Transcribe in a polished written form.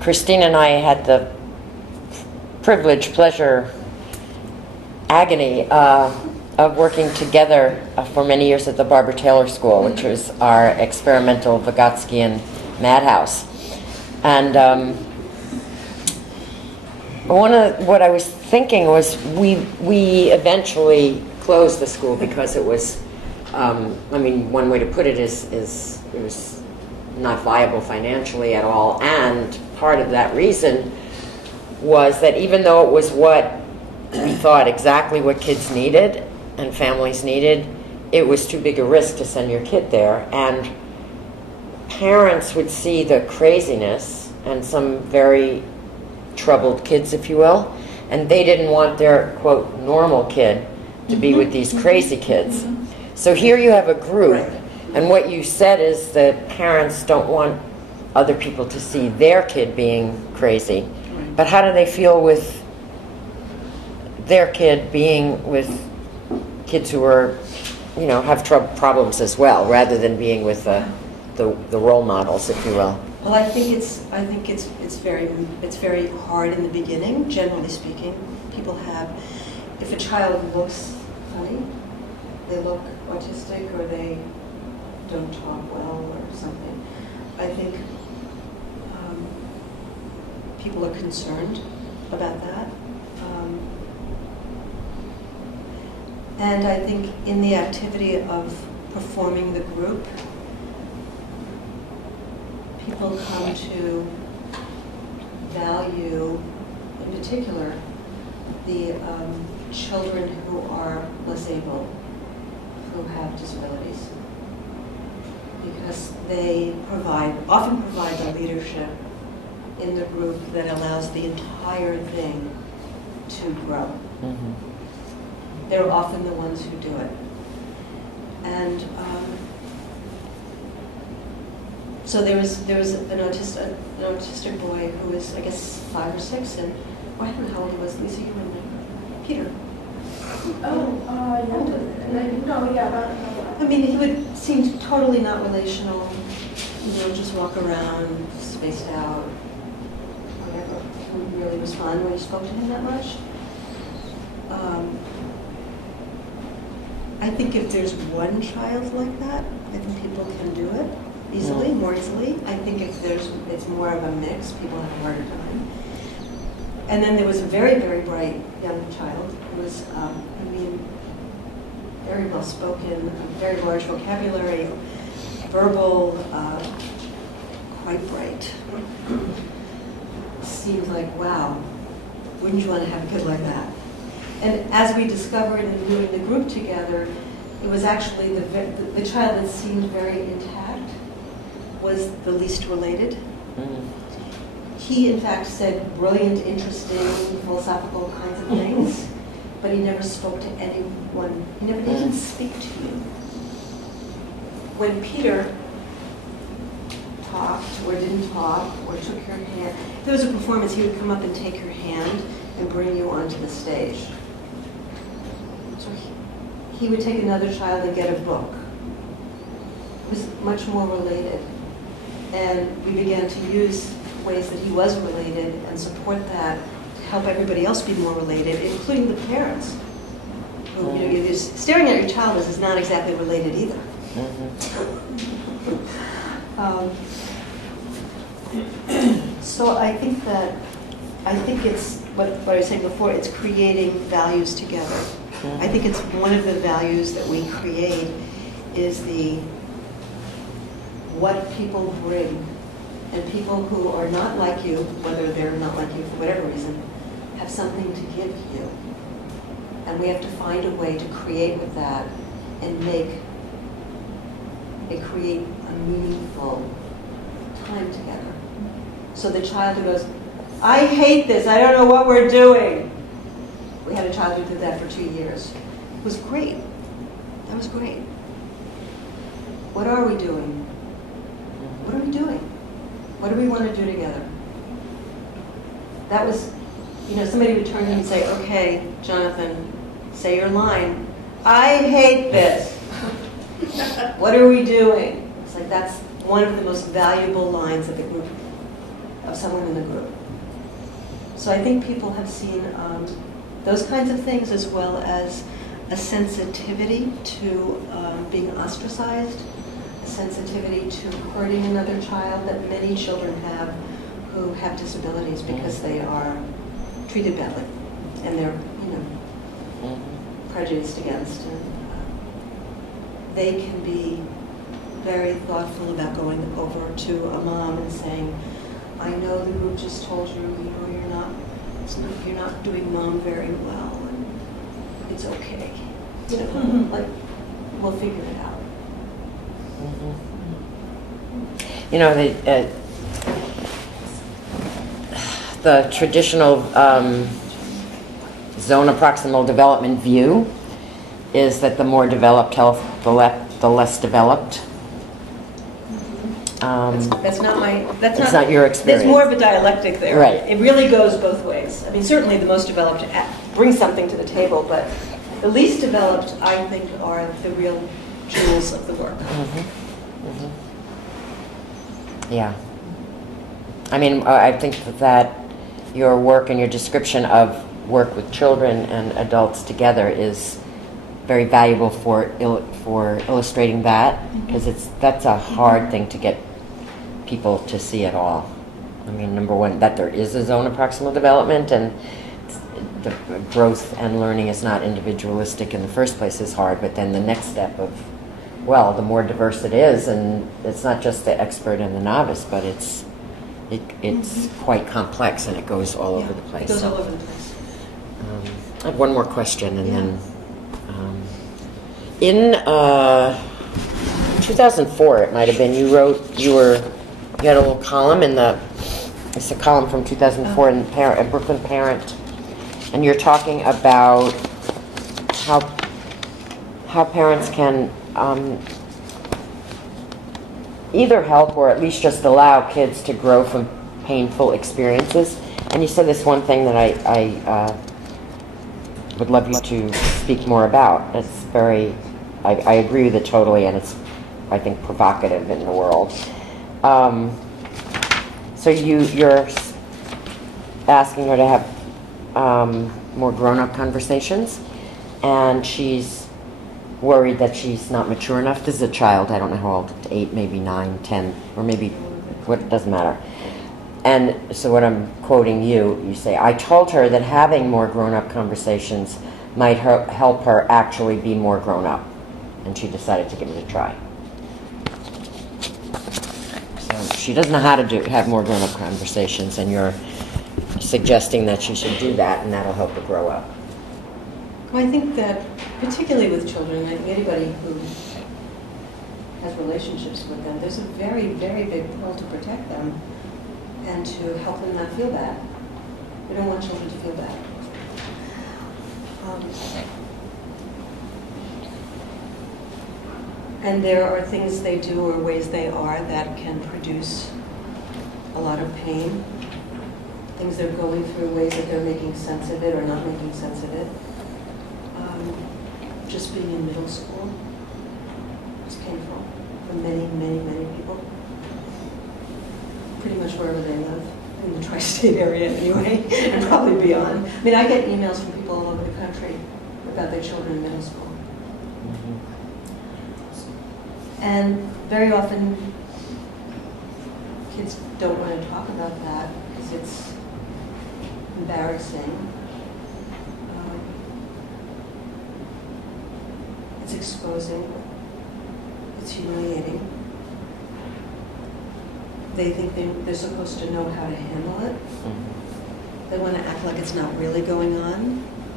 Christine and I had the privilege, pleasure, agony of working together for many years at the Barbara Taylor School, which was our experimental Vygotskian madhouse. And what I was thinking was we eventually closed the school because it was, I mean, one way to put it is it was not viable financially at all, and part of that reason was that even though it was what we thought exactly what kids needed and families needed, it was too big a risk to send your kid there, and parents would see the craziness and some very troubled kids, if you will, and they didn't want their, quote, normal kid to be with these crazy kids. So here you have a group, and what you said is that parents don't want other people to see their kid being crazy. But how do they feel with their kid being with kids who are, you know, have problems as well, rather than being with the role models, if you will? Well, I think it's very hard in the beginning. Generally speaking, people have, if a child looks funny, they look autistic, or they don't talk well, or something, I think people are concerned about that. And I think in the activity of performing the group, people come to value, in particular, the children who are less able, who have disabilities, because they often provide the leadership in the group that allows the entire thing to grow. Mm-hmm. They're often the ones who do it. And so there was an autistic boy who was, I guess, 5 or 6, and I don't know how old he was. Lisa, you remember? Peter. I mean, he would seem totally not relational. You know, just walk around, spaced out, whatever. Wouldn't really respond when you spoke to him that much. I think if there's one child like that, I think people can do it easily, more easily. I think if it's more of a mix, people have a harder time. And then there was a very, very bright young child who was, very well spoken, a very large vocabulary, verbal, quite bright. Seemed like, wow, wouldn't you want to have a kid like that? And as we discovered in doing the group together, it was actually the child that seemed very intact was the least related. Mm-hmm. He, in fact, said brilliant, interesting, philosophical kinds of things, but he never spoke to anyone. He never didn't speak to you. When Peter talked or didn't talk or took your hand, if there was a performance, he would come up and take your hand and bring you onto the stage. So he would take another child and get a book. It was much more related. And we began to use ways that he was related and support that to help everybody else be more related, including the parents. Who, you know, you're just staring at your child is not exactly related either. So I think it's what I was saying before, it's creating values together. I think it's one of the values that we create is what people bring. And people who are not like you, whether they're not like you for whatever reason, have something to give you. And we have to find a way to create with that and create a meaningful time together. So the child who goes, I hate this, I don't know what we're doing. We had a child who did that for 2 years. It was great. That was great. What are we doing? What are we doing? What do we want to do together? That was, you know, somebody would turn to me and say, okay, Jonathan, say your line. I hate this. What are we doing? It's like that's one of the most valuable lines that the group of someone in the group. So I think people have seen those kinds of things, as well as a sensitivity to being ostracized, a sensitivity to hurting another child that many children have who have disabilities because they are treated badly and they're, prejudiced against. And they can be very thoughtful about going over to a mom and saying, I know the group just told you, you're not doing mom very well, and it's okay. Like, we'll figure it out. The traditional zone of proximal development view is that the more developed health, the less developed. That's not your experience. There's more of a dialectic there. Right. It really goes both ways. I mean, certainly the most developed bring something to the table, but the least developed, I think, are the real jewels of the work. Yeah. I mean, I think that your work and your description of work with children and adults together is very valuable for illustrating that, because that's a hard thing to get people to see at all. I mean, number one, that there is a zone of proximal development, and the growth and learning is not individualistic in the first place is hard, but then the next step of, well, the more diverse it is, and it's not just the expert and the novice, but it's quite complex, and it goes all over the place. It goes all over the place. I have one more question, and then in 2004, it might have been, you had a little column it's a column from 2004 in Brooklyn Parent, and you're talking about how parents can either help or at least just allow kids to grow from painful experiences. And you said this one thing that I would love you to speak more about. It's very, I agree with it totally, and it's, I think, provocative in the world. So you're asking her to have more grown-up conversations, and she's worried that she's not mature enough. This is a child, I don't know how old, 8, maybe 9, 10, or maybe, what, doesn't matter. And so what I'm quoting you say, I told her that having more grown-up conversations might help her actually be more grown-up, and she decided to give it a try. So she doesn't know how to have more grown-up conversations, and you're suggesting that she should do that, and that'll help her grow up. Well, I think that, particularly with children, I think anybody who has relationships with them, there's a very, very big pull to protect them and to help them not feel bad. We don't want children to feel bad. And there are things they do or ways they are that can produce a lot of pain. Things they're going through, ways that they're making sense of it or not making sense of it. Just being in middle school is painful for many, many, many people. Pretty much wherever they live, in the tri-state area anyway, and probably beyond. I mean, I get emails from people all over the country about their children in middle school. And very often, kids don't want to talk about that because it's embarrassing. It's exposing. It's humiliating. They think they're supposed to know how to handle it. They want to act like it's not really going on.